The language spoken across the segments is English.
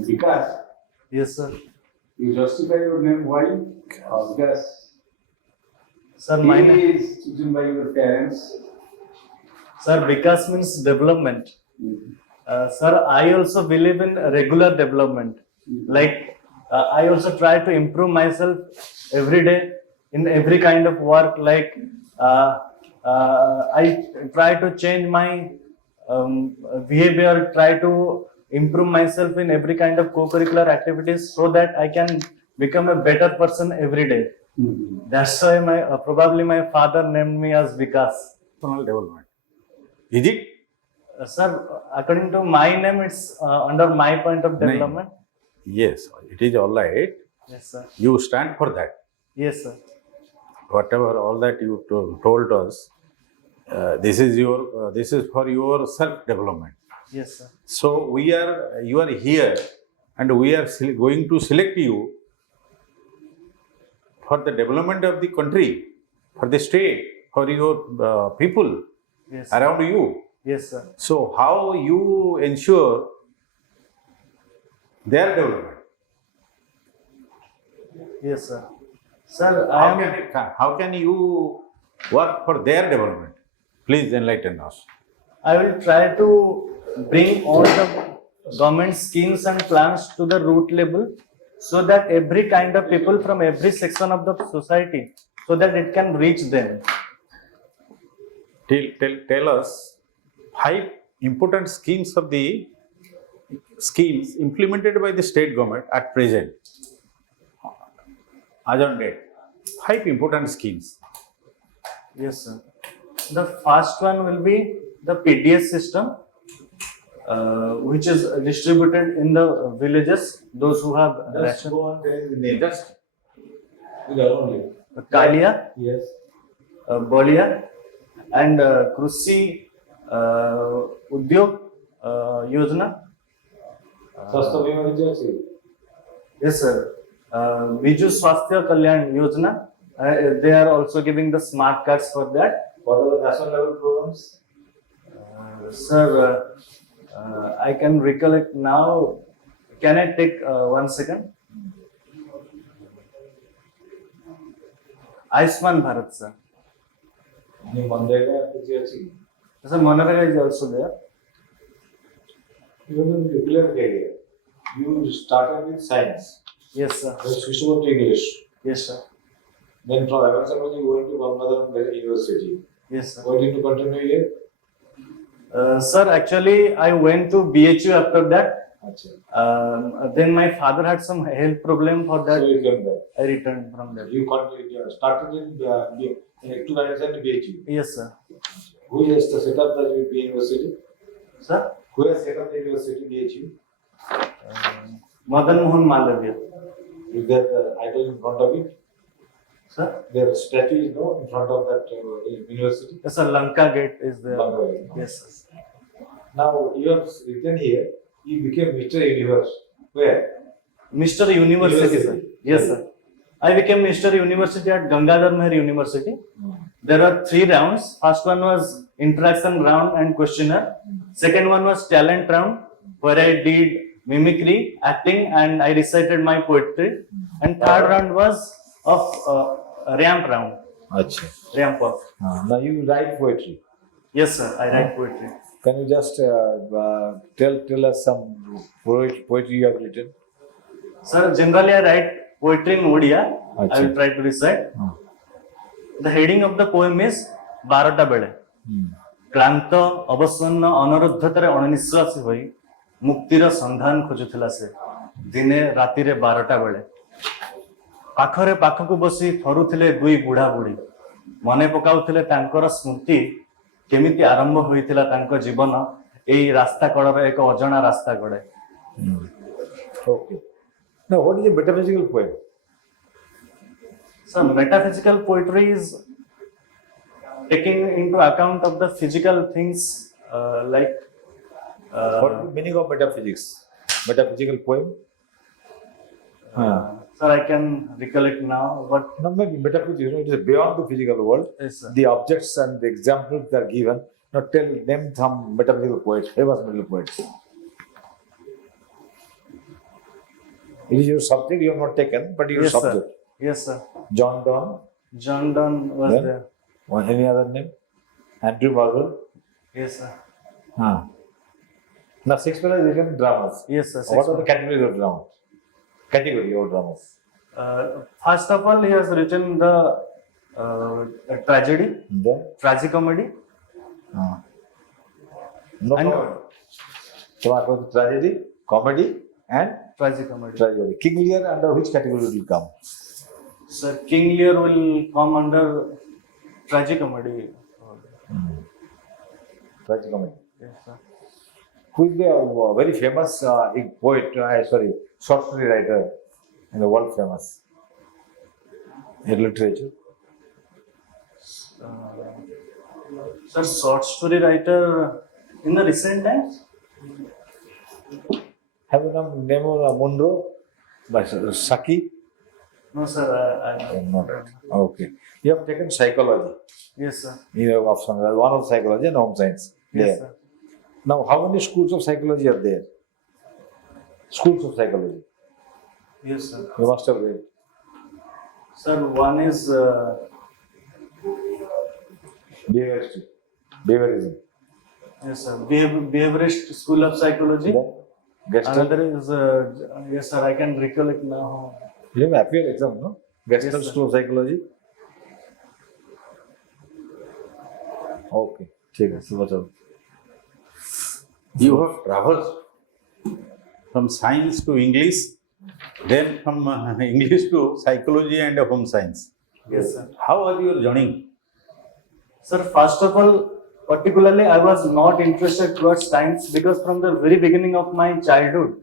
Vikas, Yes, sir. you justify your name why? Because Sir, my name. he is chosen by your parents. Sir, Vikas means development. Sir, I also believe in regular development. Like, I also try to improve myself every day in every kind of work. Like, I try to change my behavior, try to improve myself in every kind of co-curricular activities so that I can become a better person every day. That's why probably my father named me as Vikas. Personal development. Is it? Sir, according to my name, it's under my point of development. Yes, it is all right. Yes, sir. You stand for that. Yes, sir. Whatever all that you told us, this is for your self development. Yes, sir. So you are here, and we are going to select you for the development of the country, for the state, for your people Yes, sir. around you. Yes, sir. So how you ensure their development? Yes, sir. Sir, How can you work for their development? Please enlighten us. I will try to bring all the government schemes and plans to the root level so that every kind of people from every section of the society, so that it can reach them. Tell us 5 important schemes implemented by the state government at present. As on date, 5 important schemes. Yes, sir. The first one will be the PDS system, which is distributed in the villages, those who have Just ration. go on telling the name. Just Only. Kalia, Yes. Bolia, and Krushi Udyog Yojana. Swasthya bima କିଛି ଅଛି? Yes, sir. Biju Swasthya Kalyan Yojana. They are also giving the smart cards for that. What are the national level programs? Sir, I can recollect now. Can I take 1 second? Ayushman Bharat, sir. Any Mandela କିଛି ଅଛି? Sir, Manarega is also there. You have a regular career. You started with science. Yes, sir. Then switched over to English. Yes, sir. Then from Ahmedabad you went to Gangadhar University. Yes, sir. Why did you continue here? Sir, actually, I went to BHU after that. Achha. Then my father had some health problem for that. So you came back. I returned from there. You started in electromagnetism in BHU. Yes, sir. Who has set up the university? Sir, Who has set up the university BHU? Madan Mohan Malavya. Is there the idol in front of it? Sir, There statue is no in front of that university. yes, sir. Lanka Gate is there. Lanka Gate. Yes, sir. Now you have written here. You became Mr. Universe. Where? Mr. University, sir. Yes, sir. I became Mr. University at Gangadhar Meher University. There are 3 rounds. First one was interaction round and questionnaire. Second one was talent round, where I did mimicry, acting, and I recited my poetry. And third round was of ramp round. Achha. Ramp up. Now you write poetry. Yes, sir. I write poetry. Can you just tell us some poetry you have written? Sir, generally I write poetry in Odia. I Achha. will try to recite. The heading of the poem is Barata Bele. କ୍ଳାନ୍ତ ଅବସନ୍ନ ଅନରୁଦ୍ଧତାରେ ଅଣନିଶ୍ୱାସୀ ହୋଇ ମୁକ୍ତିର ସନ୍ଧାନ ଖୋଜୁଥିଲା ସେ ଦିନେ ରାତିରେ 12ଟା ବେଳେ ପାଖରେ ପାଖକୁ ବସି ଥରୁଥିଲେ 2 ବୁଢା ବୁଢୀ ମନେ ପକାଉଥିଲେ ତାଙ୍କର ସ୍ମୃତି କେମିତି ଆରମ୍ଭ ହୋଇଥିଲା ତାଙ୍କ ଜୀବନ ଏଇ ରାସ୍ତା କଡ଼ର ଏକ ଅଜଣା ରାସ୍ତା କଡ଼େ। Okay. Now, what is a metaphysical poem? So, metaphysical poetry is taking into account of the physical things like What is the meaning of metaphysics? Metaphysical poem? Sir, I can recollect now, but No, maybe metaphysics, it is beyond the physical world. yes, sir. The objects and the examples that are given. Now name some metaphysical poets, famous metaphysical poets. It is your subject you have not taken, but your Yes, subject. sir. Yes, sir. John Donne, John Donne was Then? there. or any other name? Andrew Marvell. Yes, sir. Now Shakespeare has written dramas. Yes, sir. What are the categories of dramas? Category of dramas. First of all, he has written the a tragedy, Then? tragicomedy, No And- comedy. So I got tragedy, comedy, and tragicomedy. tragedy. King Lear under which category will come? Sir, King Lear will come under tragicomedy. Tragicomedy. Yes, sir. Who is the very famous poet, short story writer in the world famous in literature? Sir, short story writer in the recent times? Have you known name of Munro? By Saki? No, sir. Not. Okay. You have taken psychology. Yes, sir. You have option. One of psychology and home science. Yes, There. sir. Now, how many schools of psychology are there? Schools of psychology. Yes, sir. You must have read. Sir, one is Behaviorism. yes, sir. Behaviorist School of Psychology. Then, Gestalt. Another is yes, sir. I can recollect now. You have appeared exam, no? Gestalt Yes, sir. School of Psychology. Okay. ठीक है सुबह चलो. You have traversed from science to English, then from English to psychology and home science. Yes, sir. How was your journey? Sir, first of all, particularly I was not interested towards science because from the very beginning of my childhood,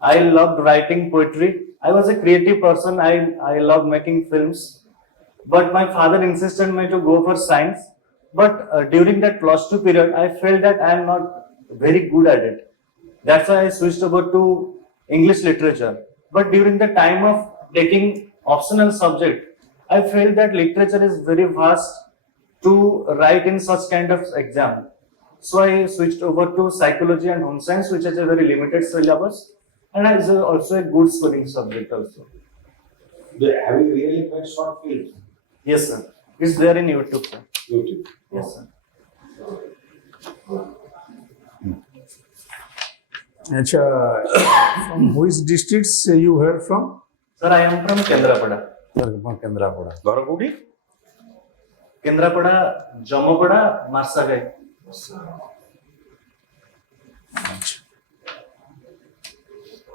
I loved writing poetry. I was a creative person. I loved making films. But my father insisted me to go for science. But during that plus 2 period, I felt that I am not very good at it. That's why I switched over to English literature. But during the time of taking optional subject, I felt that literature is very vast to write in such kind of exam. So I switched over to psychology and home science, which is a very limited syllabus, and is also a good scoring subject also. Have you really made short films? Yes, sir. It's there in YouTube, sir. YouTube. Yes, sir. Acha, from which districts you heard from? Sir, I am from Kendrapada. From Kendrapada. ঘর কোটি? Kendrapada, Jomopada, Marsagai.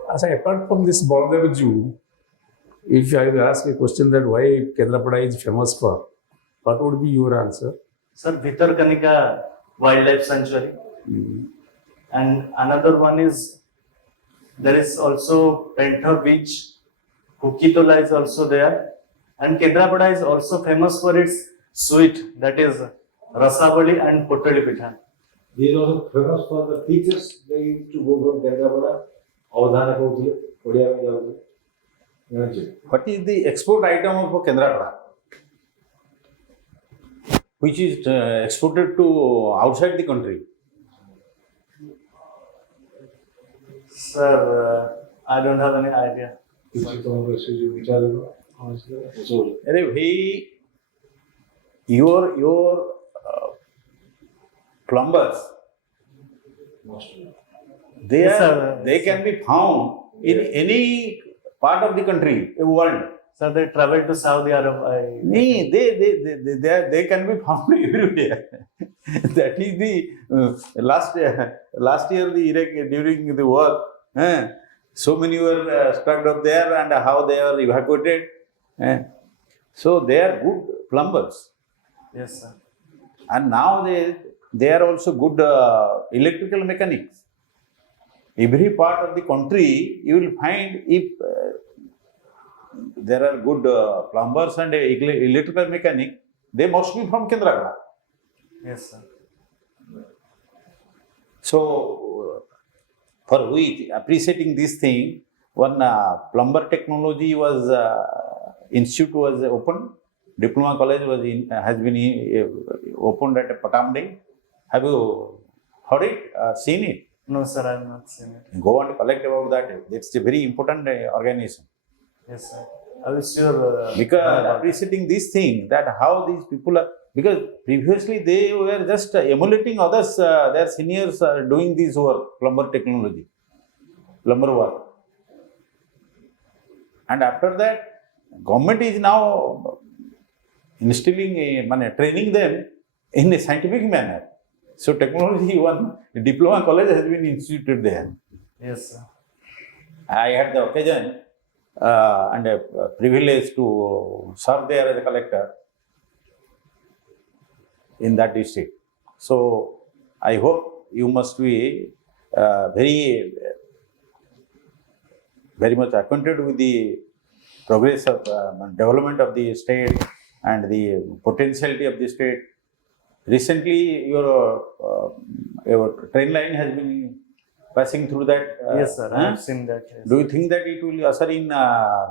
Asa, apart from this Baldev Zoo, if I ask a question that why Kendrapada is famous for, what would be your answer? Sir, Bhitarkanika Wildlife Sanctuary. And another one is, there is also Panther Beach, Hukitola is also there. And Kendrapada is also famous for its sweet, that is Rasabali and Potali Pitha. These are also famous for the teachers. They used to go from Kendrapada, Avadhana Kautile, Odia Vijayavada. What is the export item of Kendrapada? Which is exported to outside the country? Sir, I don't have any idea. अरे भाई your plumbers they Yes, are sir. they can be found in any part of the country, world. Sir, they travel to Saudi Arabia. Nee, they can be found everywhere. That is the last year the Iraq during the war. So many were stuck up there and how they are evacuated. So they are good plumbers, Yes, sir. and now they are also good electrical mechanics. Every part of the country you will find if there are good plumbers and electrical mechanic, they must be from Kendrapada. Yes, sir. So, for which appreciating this thing, one plumber technology was institute was opened. Diploma college was has been opened at Patamdi. Have you heard it or seen it? No, sir, I have not seen it. Go and collect about that. It's a very important organization. Yes, sir. I will sure. Because appreciating this thing, that how these people are, because previously they were just emulating others, their seniors are doing this work, plumber technology, plumber work. And after that, government is now instilling, training them in a scientific manner. So technology, one diploma college has been instituted there. Yes, sir. I had the occasion and a privilege to serve there as a collector in that district. So I hope you must be very much acquainted with the progress of development of the state and the potentiality of the state. Recently, your train line has been passing through that. Yes, sir. I have seen that. Yes. Do you think that it will usher in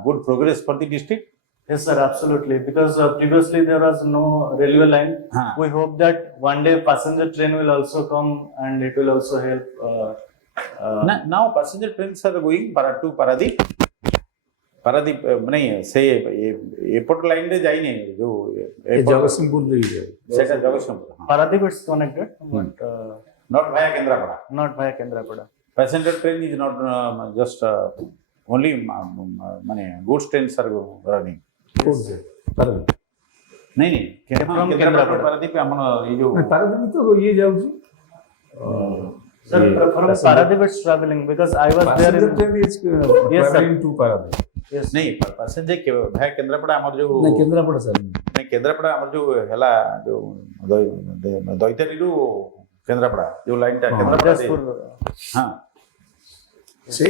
good progress for the district? Yes, sir, absolutely. Because previously there was no railway line. We hope that one day passenger train will also come and it will also help. Now passenger trains are going to Paradip. Paradip, नहीं से airport line ले जाई नहीं जो जगतसिंहपुर दे सेटा Jagatsinghpur Paradip is connected, but not via Kendrapada. not via Kendrapada. Passenger train is not just only goods trains are running. नहीं नहीं From Kendrapara Paradip हमन ये जो पारादीप तो ये जाउची Sir, from Paradip it's traveling because I was there. passenger train is Yes, sir. traveling to Paradip. Yes. नहीं passenger के भाई केंद्रापड़ा हमर जो नहीं केंद्रापड़ा सर नहीं केंद्रापड़ा हमर जो हला जो दैतरी रू केंद्रापड़ा जो लाइन टा केंद्रापड़ा से हां से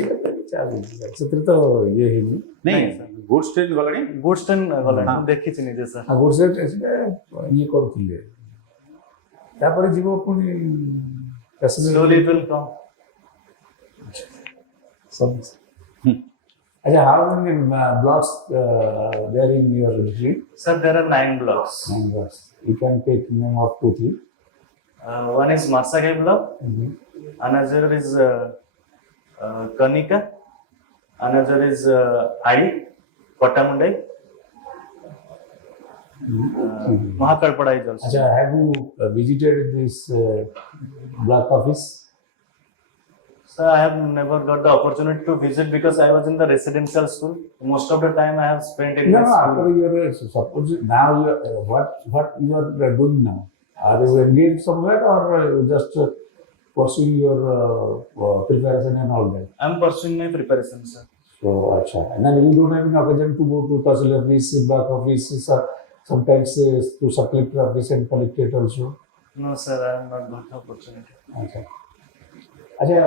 चित्र तो ये है नहीं गुड्स ट्रेन गलानी Goods train ଗଲାଣି ମୁଁ ଦେଖିଛି ନିଜେ sir. आ गुड्स ये କରୁଥିଲେ ତାପରେ ଯିବ ପୁଣି passenger Slowly it will come. सब अच्छा how many blocks there in your district? Sir, there are 9 blocks. 9 blocks. You can take name of 2 3. One is Marsagai block, another is Kanika, another is Adi, Kotamundai, Mahakalpada is also. अच्छा have you visited this block office? Sir, I have never got the opportunity to visit because I was in the residential school. Most of the time I have spent in No, the school. after you are suppose now you what you are doing now? Are you engaged somewhere or you just pursuing your preparation and all that? I am pursuing my preparation, sir. So, acha. And then you don't have an occasion to go to Tahsil office, block office, sometimes to sub-collector office and collectorate also. No, sir, I have not got the opportunity. Acha. Acha,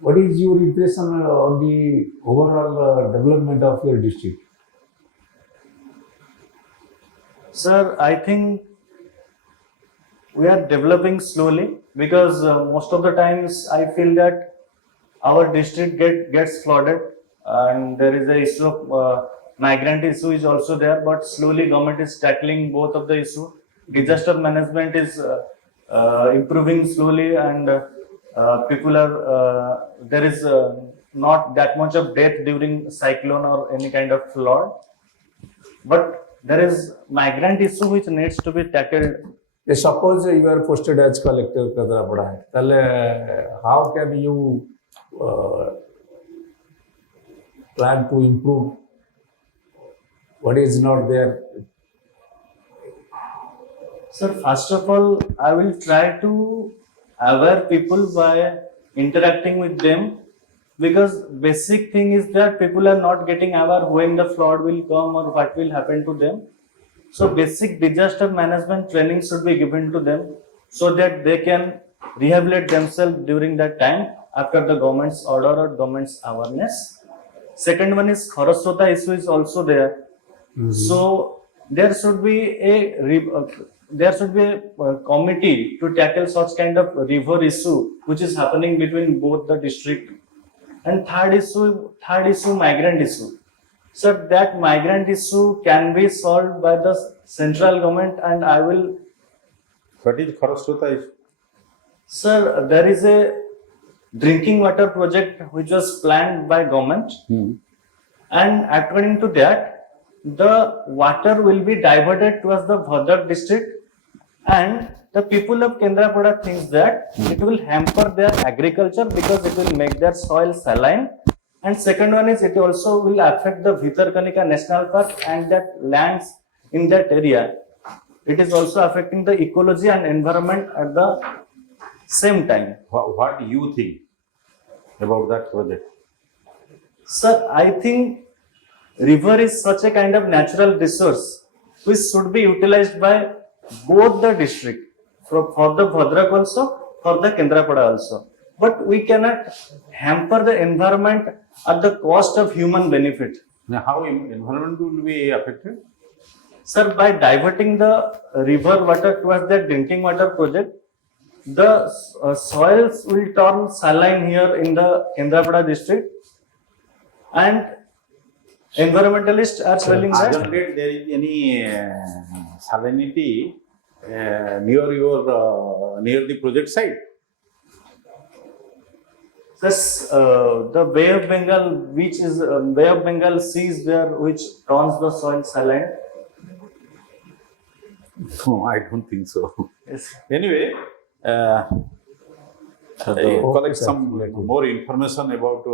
what is your impression on the overall development of your district? Sir, I think we are developing slowly because most of the times I feel that our district gets flooded and there is a issue of migrant issue is also there, but slowly government is tackling both of the issue. Disaster management is improving slowly and people are there is not that much of death during cyclone or any kind of flood, but there is migrant issue which needs to be tackled. Suppose you are posted as collector Kendrapada, then how can you plan to improve what is not there? Sir, first of all, I will try to aware people by interacting with them because basic thing is that people are not getting aware when the flood will come or what will happen to them. So basic disaster management training should be given to them so that they can rehabilitate themselves during that time after the government's order or government's awareness. Second one is Kharaswata issue is also there. So there should be a committee to tackle such kind of river issue which is happening between both the district And third issue, migrant issue. Sir, that migrant issue can be solved by the central government, and I will. What is Kharasrota issue? Sir, there is a drinking water project which was planned by government, and according to that, the water will be diverted towards the Bhadak district, and the people of Kendrapada thinks that it will hamper their agriculture because it will make their soil saline. And second one is it also will affect the Bhitarkanika National Park and that lands in that area. It is also affecting the ecology and environment at the same time. What do you think about that project? Sir, I think river is such a kind of natural resource which should be utilized by both the district, for the Bhadrak also, for the Kendrapada also. But we cannot hamper the environment at the cost of human benefit. Now, how environment will be affected? Sir, by diverting the river water towards the drinking water project, the soils will turn saline here in the Kendrapada district, and environmentalists are telling that. Isn't it there is any salinity near the project site? This the Bay of Bengal, which is Bay of Bengal Sea is there, which turns the soil saline. No, I don't think so. Yes. Anyway, collect some more information about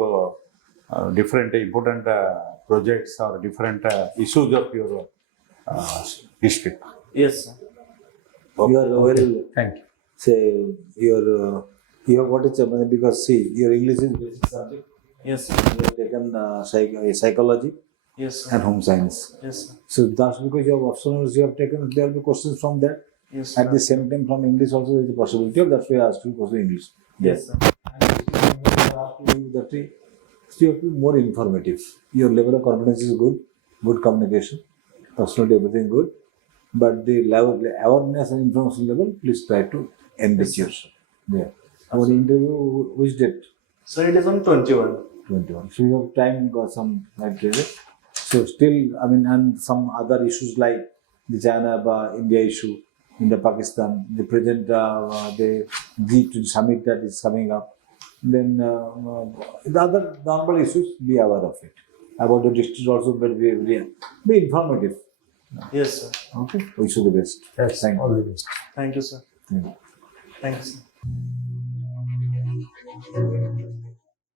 different important projects or different issues of your district. Yes, sir. You are well. Thank you. Say you have got it because see your English is basic subject. Yes, sir. You have taken psychology Yes, sir. and home science. Yes, sir. So that's because you have optionals you have taken. There will be questions from that. Yes, At sir. the same time, from English also there is a possibility of that's why I asked you question English. Yes, sir. That way, so you have to be more informative. Your level of confidence is good communication, personality, everything good. But the level awareness and information level, please try to enrich yourself. Yeah. Our interview, which date? So it is on 21. 21. So you have time, got some like so still, I mean, and some other issues like the China-India issue, India-Pakistan, the present the G20 summit that is coming up. Then the other normal issues, be aware of it. About the district also, but be informative. Yes, sir. Okay. Wish you the best. Yes, Thank all you. the best. Thank you, sir. Thank you. Thank you, sir.